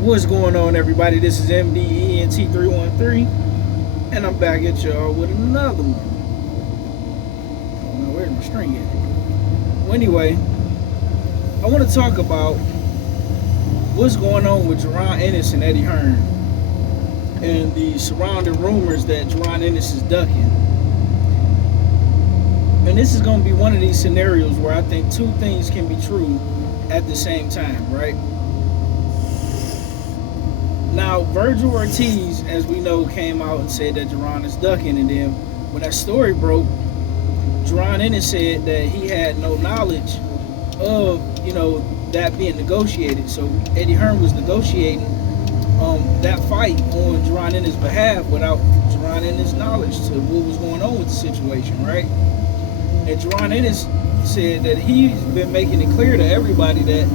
What's going on, everybody? This is MDENT313, and I'm back at y'all with another one. Oh no, where's my string at? Well, anyway, I want to talk about what's going on with Jarron Ennis and Eddie Hearn and the surrounding rumors that Jarron Ennis is ducking. And this is going to be one of these scenarios where I think two things can be true at the same time, right? Now, Virgil Ortiz, as we know, came out and said that Jarron is ducking, and then when that story broke, Jarron Ennis said that he had no knowledge of, that being negotiated. So Eddie Hearn was negotiating that fight on Jarron Ennis' behalf without Jarron Ennis' knowledge to what was going on with the situation, right? And Jarron Ennis said that he's been making it clear to everybody that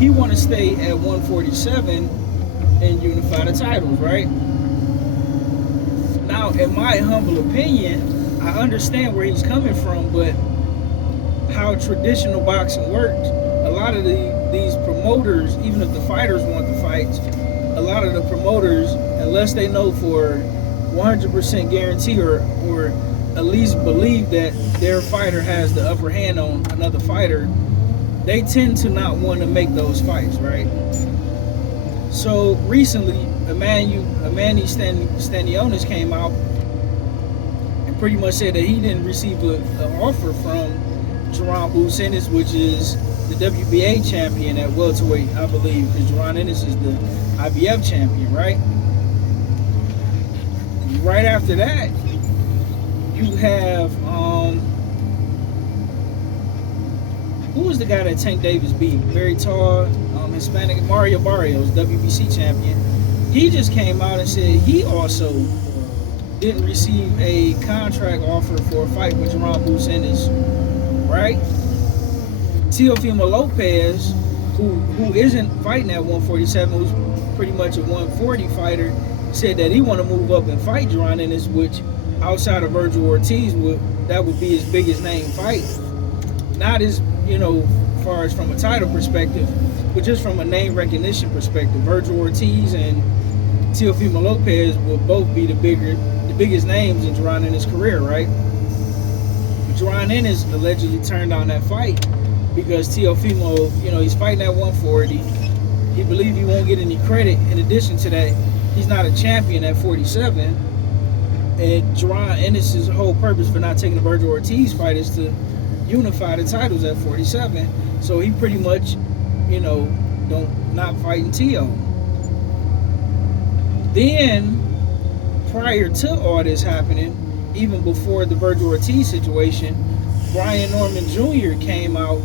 he want to stay at 147 and unify the titles, right? Now, in my humble opinion, I understand where he's coming from, but how traditional boxing works, a lot of these promoters, even if the fighters want the fights, a lot of the promoters, unless they know for 100% guarantee or at least believe that their fighter has the upper hand on another fighter, they tend to not want to make those fights, right? So recently, Manny Stanionis came out and pretty much said that he didn't receive an offer from Jarron Ennis, which is the WBA champion at welterweight, I believe, because Jarron Ennis is the IBF champion, right? Right after that, you have who was the guy that Tank Davis beat? Very tall, Hispanic, Mario Barrios, WBC champion. He just came out and said he also didn't receive a contract offer for a fight with Jarron Ennis, right? Teofimo Lopez, who isn't fighting at 147, who's pretty much a 140 fighter, said that he want to move up and fight Jarron Ennis, which outside of Virgil Ortiz, that would be his biggest name fight. Not as, far as from a title perspective, but just from a name recognition perspective. Virgil Ortiz and Teofimo Lopez will both be the biggest names in Jarron Ennis' career, right? But Jarron Ennis allegedly turned down that fight because Teofimo, he's fighting at 140. He believes he won't get any credit. In addition to that, he's not a champion at 47. And Jarron Ennis' whole purpose for not taking the Virgil Ortiz fight is to unify the titles at 47. So he pretty much, not fighting Teo. Then, prior to all this happening, even before the Virgil Ortiz situation, Brian Norman Jr. came out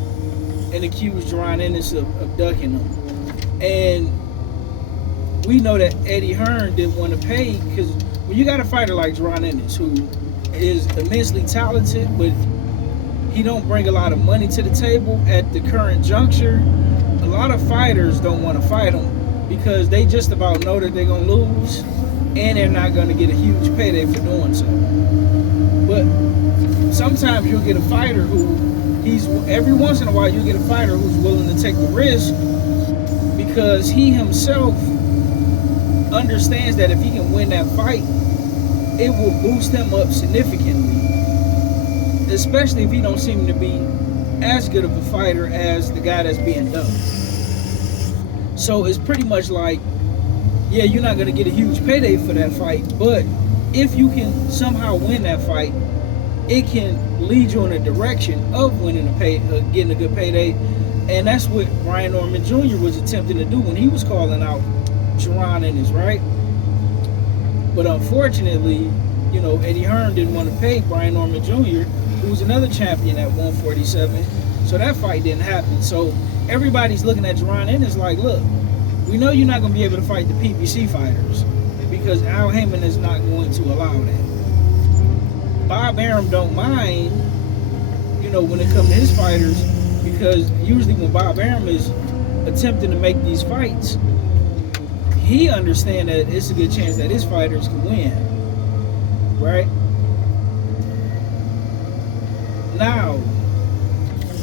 and accused Jarron Ennis of ducking him. And we know that Eddie Hearn didn't want to pay, because when you got a fighter like Jarron Ennis, who is immensely talented, but he don't bring a lot of money to the table at the current juncture, a lot of fighters don't want to fight him because they just about know that they're going to lose and they're not going to get a huge payday for doing so. But sometimes you'll get a fighter every once in a while you'll get a fighter who's willing to take the risk because he himself understands that if he can win that fight, it will boost him up significantly, especially if he don't seem to be as good of a fighter as the guy that's being dubbed. So it's pretty much like, yeah, you're not going to get a huge payday for that fight, but if you can somehow win that fight, it can lead you in a direction of winning getting a good payday. And that's what Brian Norman Jr. was attempting to do when he was calling out Jarron Ennis, right? But unfortunately, Eddie Hearn didn't want to pay Brian Norman Jr., who was another champion at 147. So that fight didn't happen. So everybody's looking at Jarron Ennis like, look, we know you're not going to be able to fight the PBC fighters because Al Heyman is not going to allow that. Bob Arum don't mind, when it comes to his fighters, because usually when Bob Arum is attempting to make these fights, he understands that it's a good chance that his fighters can win, right? Now,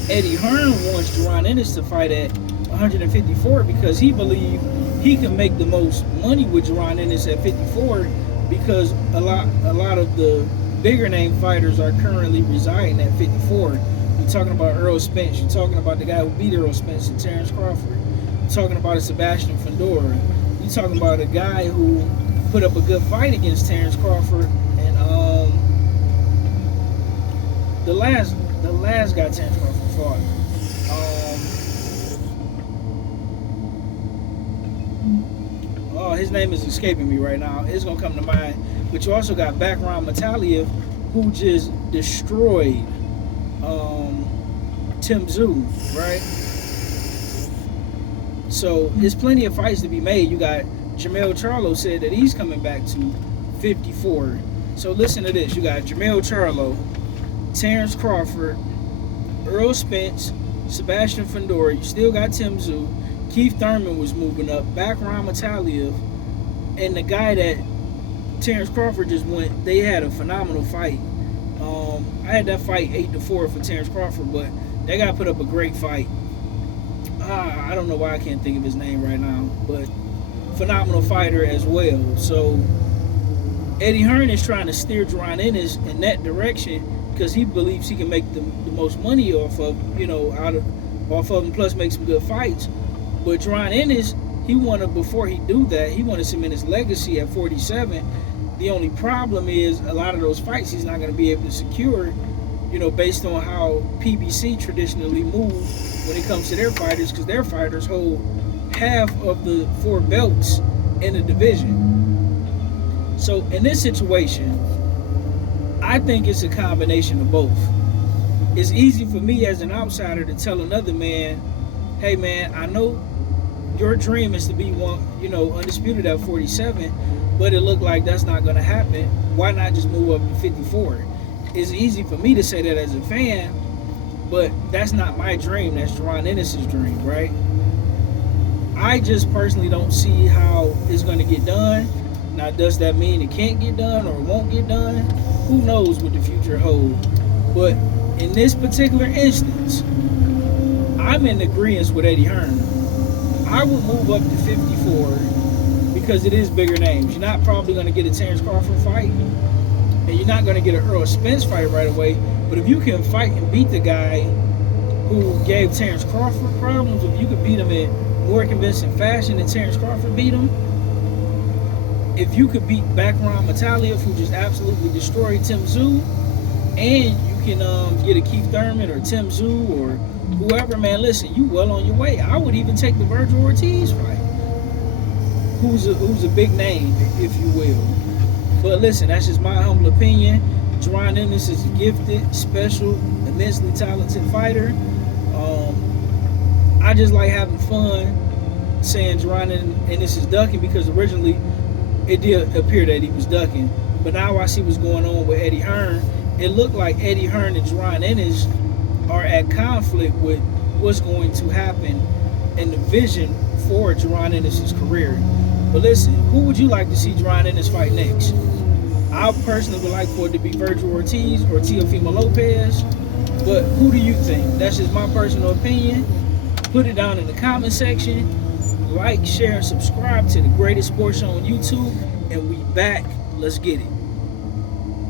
Eddie Hearn wants Jarron Ennis to fight at 154 because he believes he can make the most money with Jarron Ennis at 54 because a lot of the bigger name fighters are currently residing at 54. You're talking about Earl Spence. You're talking about the guy who beat Earl Spence and Terrence Crawford. You're talking about a Sebastian Fundora. You're talking about a guy who put up a good fight against Terrence Crawford, and the last guy Terrence Crawford fought. Oh, his name is escaping me right now. It's gonna come to mind. But you also got Bakram Mataliev, who just destroyed Tim Tszyu, right? So there's plenty of fights to be made. You got Jermell Charlo said that he's coming back to 54. So listen to this. You got Jermell Charlo, Terrence Crawford, Earl Spence, Sebastian Fundora. You still got Tim Tszyu. Keith Thurman was moving up. Bakram Mataliev, and the guy that Terrence Crawford just went. They had a phenomenal fight. I had that fight 8-4 for Terrence Crawford, but that guy put up a great fight. I don't know why I can't think of his name right now, but phenomenal fighter as well. So Eddie Hearn is trying to steer Jarron Ennis in that direction because he believes he can make the most money off of him, plus make some good fights. But Jarron Ennis, before he do that, he want to cement his legacy at 47. The only problem is a lot of those fights he's not going to be able to secure, based on how PBC traditionally move when it comes to their fighters, because their fighters hold half of the 4 belts in the division. So in this situation, I think it's a combination of both. It's easy for me as an outsider to tell another man, hey man, I know your dream is to be undisputed at 47, but it looked like that's not going to happen. Why not just move up to 54? It's easy for me to say that as a fan, but that's not my dream. That's Jarron Ennis' dream, right? I just personally don't see how it's going to get done. Now, does that mean it can't get done or won't get done? Who knows what the future holds? But in this particular instance, I'm in agreement with Eddie Hearn. I would move up to 54 because it is bigger names. You're not probably going to get a Terrence Crawford fight, and you're not going to get an Earl Spence fight right away. But if you can fight and beat the guy who gave Terrence Crawford problems, if you could beat him in more convincing fashion than Terrence Crawford beat him, if you could beat Bakram Mataliev, who just absolutely destroyed Tim Tszyu, and you can get a Keith Thurman or Tim Tszyu or whoever, man, listen, you well on your way. I would even take the Virgil Ortiz fight, who's a big name, if you will. But listen, that's just my humble opinion. Jarron Ennis is a gifted, special, immensely talented fighter. I just like having fun saying Jarron Ennis is ducking because originally it did appear that he was ducking. But now I see what's going on with Eddie Hearn. It looked like Eddie Hearn and Jarron Ennis are at conflict with what's going to happen in the vision for Jarron Ennis' career. But listen, who would you like to see Jarron Ennis fight next? I personally would like for it to be Virgil Ortiz or Teofimo Lopez. But who do you think? That's just my personal opinion. Put it down in the comment section. Like, share, and subscribe to the greatest sports show on YouTube. And we back. Let's get it.